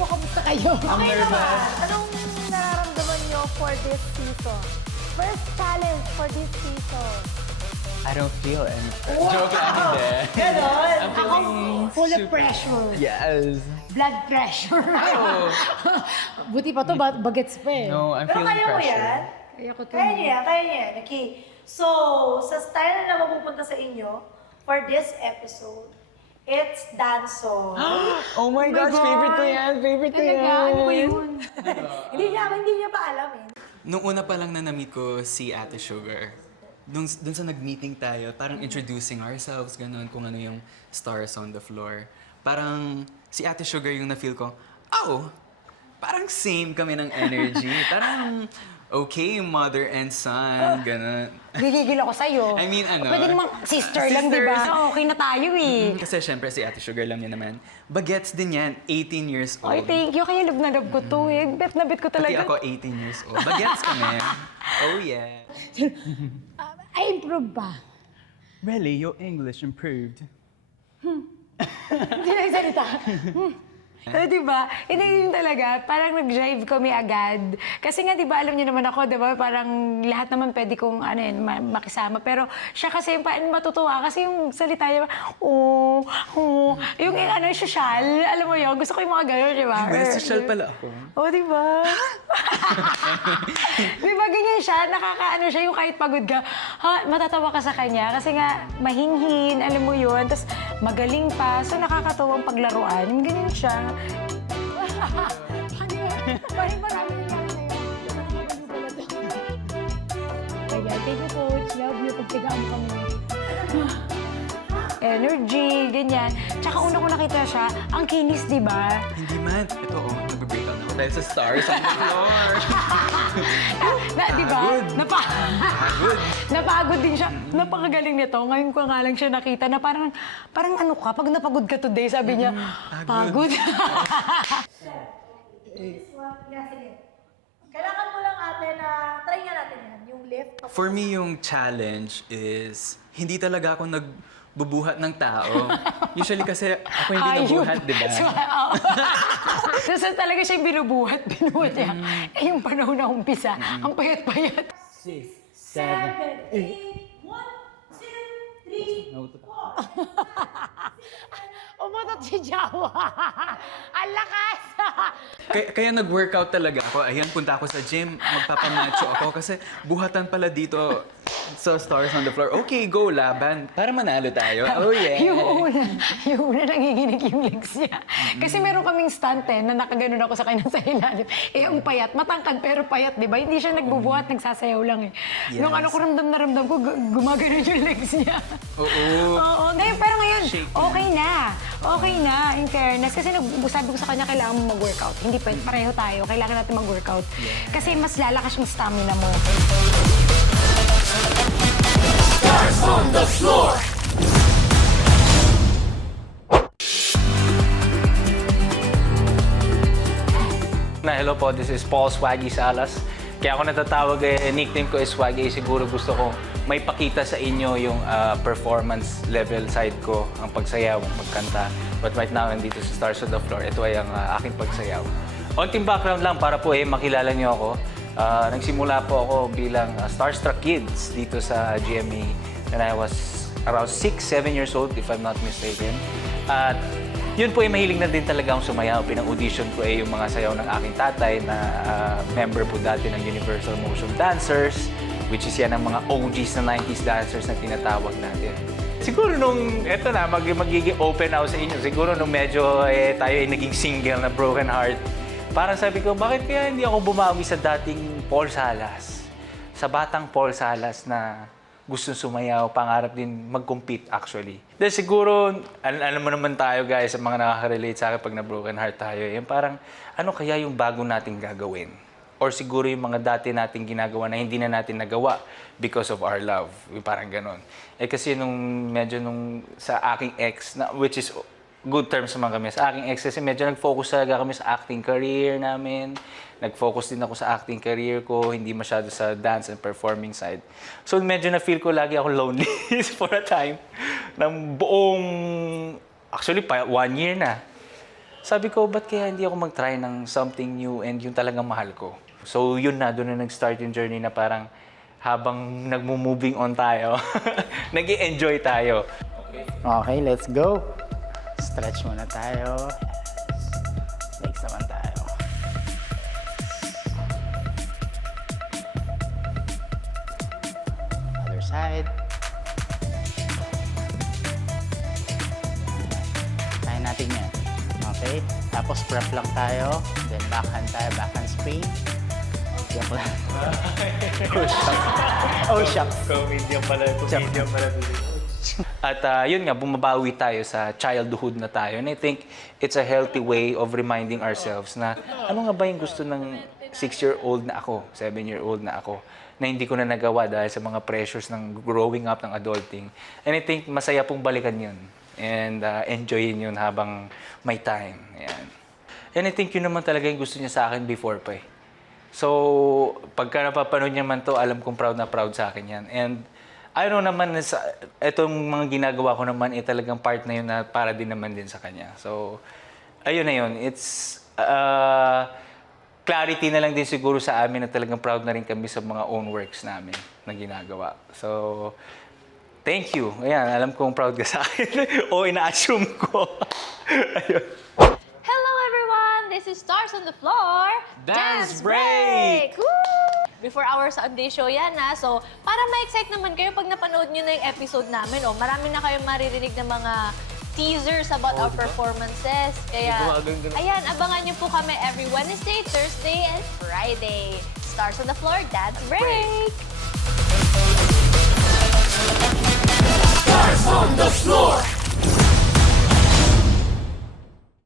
po, kamusta kayo? Okay naman. Anong nararamdaman nyo for this season? First challenge for this season. I don't feel anything. Joke lang, hindi. Ganon. I'm feeling Full of pressure. Yes. Blood pressure. Buti pa to, bagets pa eh. No, I'm Pero feeling kaya mo pressure. yan? Kaya ko to. Kaya niya yan, kaya niya yan. Okay. So, sa style na mapupunta sa inyo, for this episode, it's dance-song. Oh my gosh, God. favorite ko yan. Favorite ko yan. Talaga, ano ba yun? Hindi niya pa alam eh. Nung una pa lang na na-meet ko si Ate Sugar, dun sa nag-meeting tayo, parang introducing ourselves, ganun, kung ano yung stars on the floor. Parang si Ate Sugar yung na-feel ko, oh, parang same kami ng energy. Parang okay, mother and son, ganun. Gigigil ako sa'yo. I mean, ano? Pwede namang sister lang, di ba? Sisters. Okay na tayo eh. Kasi syempre si Ate Sugar lang niya naman. Bagets din yan, 18 years old. Ay, thank you. Kaya love na love ko to eh. Bet na bet ko Pati talaga. ako 18 years old. Bagets kami. Oh yeah. I improve ba? Really, your English improved. Hindi na salita. Di ba? Hindi yun talaga. Parang nag-drive kami agad. Kasi nga, di ba, alam niyo naman ako, di ba? Parang lahat naman pwede kong makisama. Pero siya kasi matutuwa. Kasi yung salita niya, yung social, alam mo yun, gusto ko yung mga gano'n, di ba? May social pala ako. Oh, di ba? Di ba, ganyan siya, nakakaano siya, yung kahit pagod ka, matatawa ka sa kanya. Kasi nga, mahinghin, alam mo yun, tapos magaling pa, so nakakatuwang paglaruan. Yung ganyan siya. Parang marami na lang sa'yo. Thank you, Coach. Love you. Pagtigaan kami. Energy, ganyan. Tsaka una ko nakita siya, ang kinis, di ba? Hindi man. Ito, nag-break out na ako dahil sa stars on the floor. Di ba? Pagod. Pagod. Napagod din siya. Napakagaling nito. Ngayon ko nga lang siya nakita na parang ano ka, pag napagod ka today, sabi niya, pagod. Yeah, sige. Kailangan mo lang ate na, try nga natin yan, yung lift. For me, yung challenge is, hindi talaga ako nagbubuhat ng tao. Usually kasi ako hindi nabuhat, di ba? So talaga siya yung binubuhat niya. Eh yung panahon na umpisa, ang payat-payat. 6, 7, 7, 8, 1, 2, 3, 4. Umutot si Jawa. Ang lakas! Kaya nag-workout talaga ako. Ayan, punta ako sa gym, magpapamacho ako kasi buhatan pala dito sa stars on the floor. Okay, go, laban. Para manalo tayo. Oh, yeah. Yung una nanginginig yung legs niya. Kasi meron kaming stunt na nakaganon ako sa kanya sa ilalim. Eh, ang payat, matangkad pero payat, di ba? Hindi siya nagbubuhat, nagsasayaw lang eh. Yes. Nung ano ko ramdam ko, gumaganon yung legs niya. Oo. Oo, ngayon, pero ngayon, Shake okay na. Okay na, in fairness. Kasi sabi ko sa kanya, kailangan mo mag-workout. Hindi pwede, pareho tayo. Kailangan natin mag-workout. Kasi mas lalakas yung stamina mo. Stars on the floor. Hello po, this is Paul Swaggy Salas. Kaya ako natatawag nickname ko is Swaggy. Siguro gusto ko may pakita sa inyo yung performance level side ko, ang pagsayaw, ang pagkanta. But right now, nandito sa Stars on the Floor, ito ay ang aking pagsayaw. Onting background lang para po makilala niyo ako. Nagsimula po ako bilang Starstruck Kids dito sa GMA when I was around 6, 7 years old, if I'm not mistaken. At yun po mahilig na din talaga akong sumayaw. Pinang-audition ko yung mga sayaw ng aking tatay na member po dati ng Universal Motion Dancers, which is yan ang mga OGs na 90s dancers na tinatawag natin. Siguro nung, eto na, magiging open ako sa inyo. Siguro nung medyo tayo ay naging single na Broken Heart, parang sabi ko, bakit kaya hindi ako bumawi sa dating Paul Salas? Sa batang Paul Salas na gustong sumayaw, pangarap din mag-compete actually. Dahil siguro, alam mo naman tayo guys, sa mga nakaka-relate sa akin pag na-broken heart tayo, yung parang ano kaya yung bago nating gagawin? Or siguro yung mga dati nating ginagawa na hindi na natin nagawa because of our love. Yung parang ganon. Eh kasi medyo sa aking ex, which is good terms naman kami, sa aking ex kasi medyo nag-focus talaga kami sa acting career namin. Nag-focus din ako sa acting career ko, hindi masyado sa dance and performing side. So medyo na-feel ko lagi ako lonely for a time. Ng buong, actually 1 year na. Sabi ko, ba't kaya hindi ako mag-try ng something new and yung talagang mahal ko? So yun na, doon na nag-start yung journey na parang habang nagmo-moving on tayo, nag-i-enjoy tayo. Okay, let's go. Stretch muna tayo. Legs naman tayo. Other side. Kaya natin yan. Okay? Tapos prep lang tayo. Then backhand tayo, backhand spring. Joke lang. Oh, shucks. Oh, shucks. Comedian pala. At yun nga, bumabawi tayo sa childhood na tayo. And I think it's a healthy way of reminding ourselves na ano nga ba yung gusto ng 6-year-old na ako, 7-year-old na ako, na hindi ko na nagawa dahil sa mga pressures ng growing up, ng adulting. And I think masaya pong balikan yun. And enjoyin yun habang may time. Ayan. And I think yun naman talaga yung gusto niya sa akin before pa eh. So, pagka napapanood niya man to, alam kong proud na proud sa akin yan. And I know naman, itong mga ginagawa ko naman, talagang part na yun na para din naman din sa kanya. So, ayun na yun. It's clarity na lang din siguro sa amin na talagang proud na rin kami sa mga own works namin na ginagawa. So, thank you. Ayan, alam kong proud ka sa akin. O, ina-assume ko. Ayun. Hello everyone! This is Stars on the Floor Dance Break! Woo! Before our Sunday show yan na. So, para ma-excite naman kayo pag napanood nyo na yung episode namin. Oh, marami na kayong maririnig ng mga teasers about our performances. Kaya, ayan, abangan nyo po kami every Wednesday, Thursday, and Friday. Stars on the Floor Dance Break!